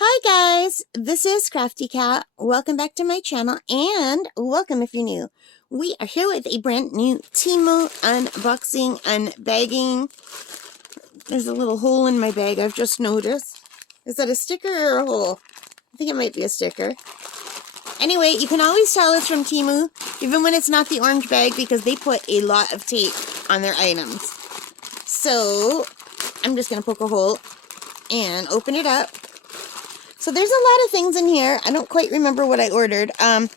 Hi guys, this is Crafty Cat. Welcome back to my channel and welcome if you're new. We are here with a brand new TEMU unboxing, unbagging. There's a little hole in my bag I've just noticed. Is that a sticker or a hole? I think it might be a sticker. Anyway, you can always tell it's from TEMU, even when it's not the orange bag, because they put a lot of tape on their items. So, I'm just going to poke a hole and open it up. So there's a lot of things in here. I don't quite remember what I ordered. Oh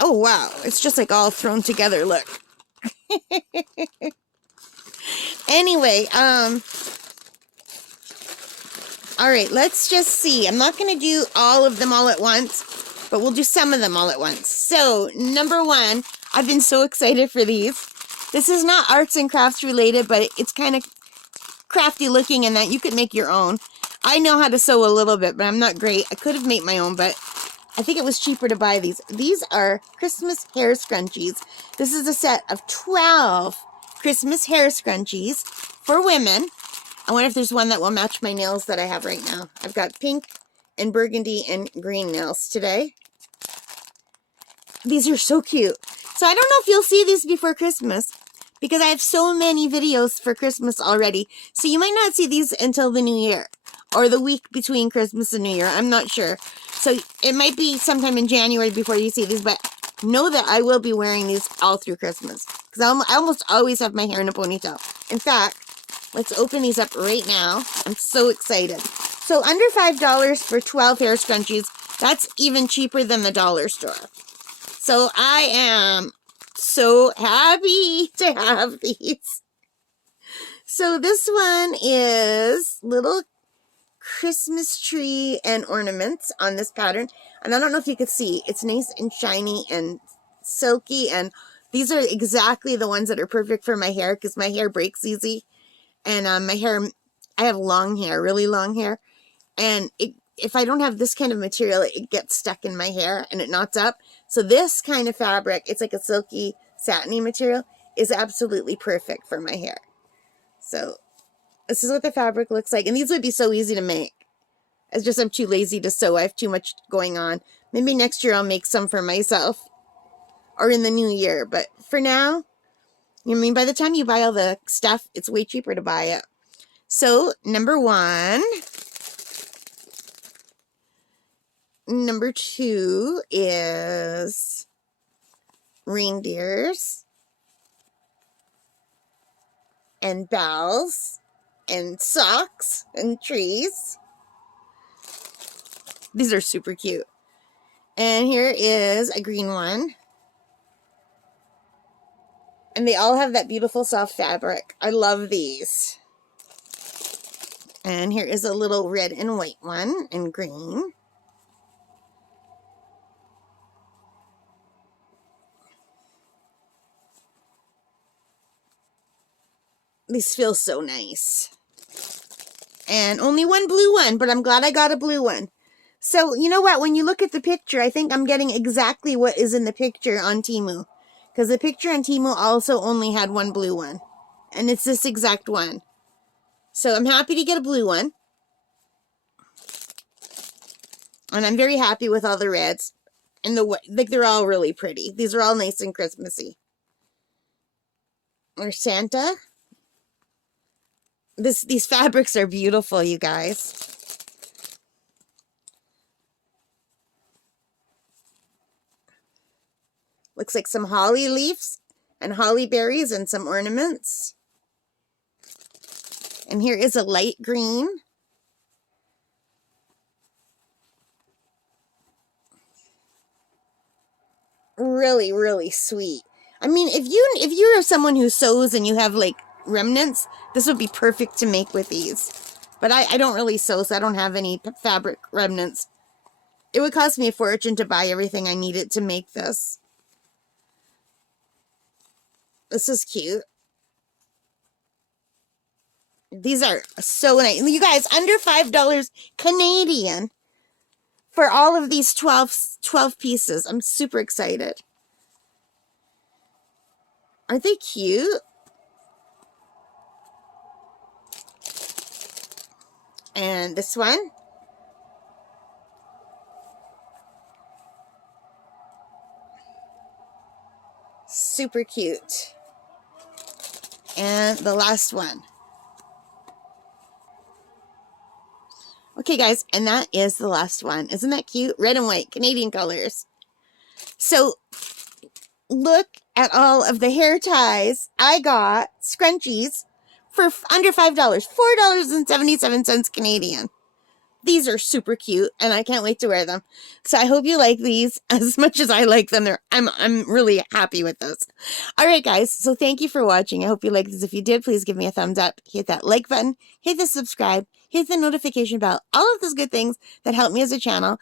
wow, it's just like all thrown together, look. Anyway, alright, let's just see. I'm not going to do all of them all at once, but we'll do some of them all at once. So, number one, I've been so excited for these. This is not arts and crafts related, but it's kind of crafty looking in that you could make your own. I know how to sew a little bit, but I'm not great. I could have made my own, but I think it was cheaper to buy these. These are Christmas hair scrunchies. This is a set of 12 Christmas hair scrunchies for women. I wonder if there's one that will match my nails that I have right now. I've got pink and burgundy and green nails today. These are so cute. So I don't know if you'll see these before Christmas, because I have so many videos for Christmas already. So you might not see these until the new year, or the week between Christmas and New Year. I'm not sure. So it might be sometime in January before you see these, but know that I will be wearing these all through Christmas, because I almost always have my hair in a ponytail. In fact, let's open these up right now. I'm so excited. So under $5 for 12 hair scrunchies. That's even cheaper than the dollar store. So I am so happy to have these. So this one is little Christmas tree and ornaments on this pattern. And I don't know if you could see, it's nice and shiny and silky. And these are exactly the ones that are perfect for my hair, because my hair breaks easy. And my hair, I have long hair, really long hair. And if I don't have this kind of material, it gets stuck in my hair and it knots up. So this kind of fabric, it's like a silky, satiny material, is absolutely perfect for my hair. So this is what the fabric looks like. And these would be so easy to make. It's just I'm too lazy to sew. I have too much going on. Maybe next year I'll make some for myself. Or in the new year. But for now, I mean, by the time you buy all the stuff, it's way cheaper to buy it. So, number one. Number two is reindeers and bells and socks and trees. These are super cute. And here is a green one. And they all have that beautiful soft fabric. I love these. And here is a little red and white one and green. These feel so nice. And only one blue one, but I'm glad I got a blue one. So, you know what? When you look at the picture, I think I'm getting exactly what is in the picture on TEMU. Because the picture on TEMU also only had one blue one. And it's this exact one. So I'm happy to get a blue one. And I'm very happy with all the reds. And like, they're all really pretty. These are all nice and Christmassy. Or Santa. These fabrics are beautiful, you guys. Looks like some holly leaves and holly berries and some ornaments. And here is a light green. Really, really sweet. I mean, if you're someone who sews and you have like remnants, this would be perfect to make with these. But I don't really sew, so I don't have any fabric remnants. It would cost me a fortune to buy everything I needed to make this. This is cute. These are so nice. You guys, under $5 Canadian for all of these 12 pieces. I'm super excited. Aren't they cute? And this one. Super cute. And the last one. Okay, guys, and that is the last one. Isn't that cute? Red and white, Canadian colors. So, look at all of the hair ties I got, scrunchies, for under $5. $4.77 Canadian. These are super cute, and I can't wait to wear them. So I hope you like these as much as I like them. I'm really happy with those. All right, guys. So thank you for watching. I hope you liked this. If you did, please give me a thumbs up. Hit that like button. Hit the subscribe. Hit the notification bell. All of those good things that help me as a channel.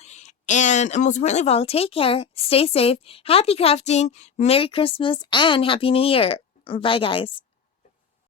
And most importantly of all, take care. Stay safe. Happy crafting. Merry Christmas. And Happy New Year. Bye, guys.